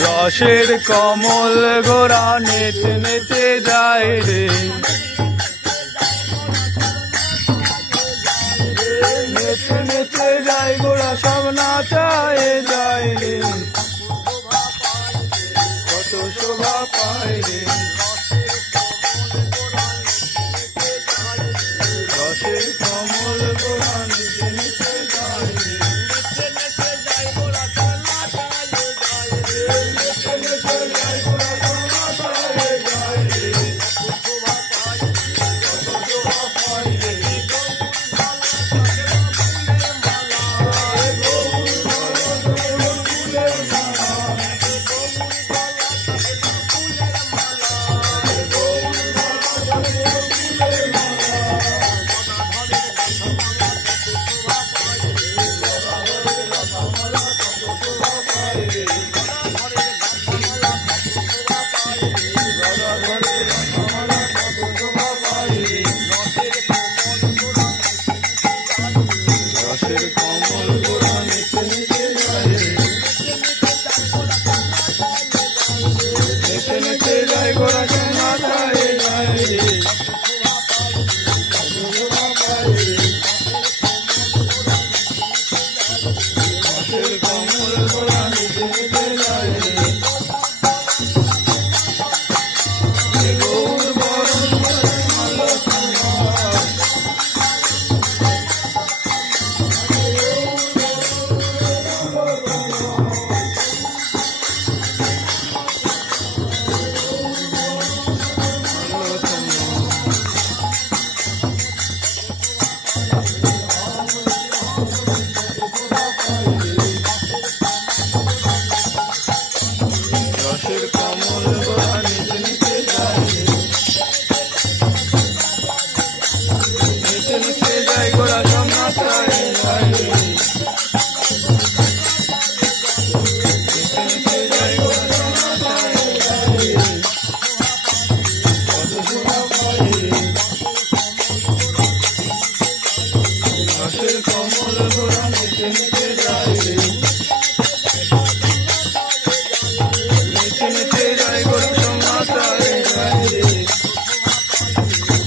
রসের কমল গোরা নেচে নেচে যায় রে, নেচে নেচে যায় গোরা সব নাচায় যায় রে, কত শোভা পায় রে। রসের কমল গোরা নেচে নেচে যায় রে,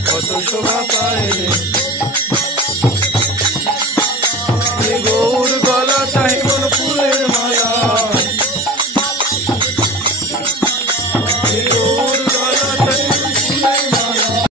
কত শোভা পায় রে।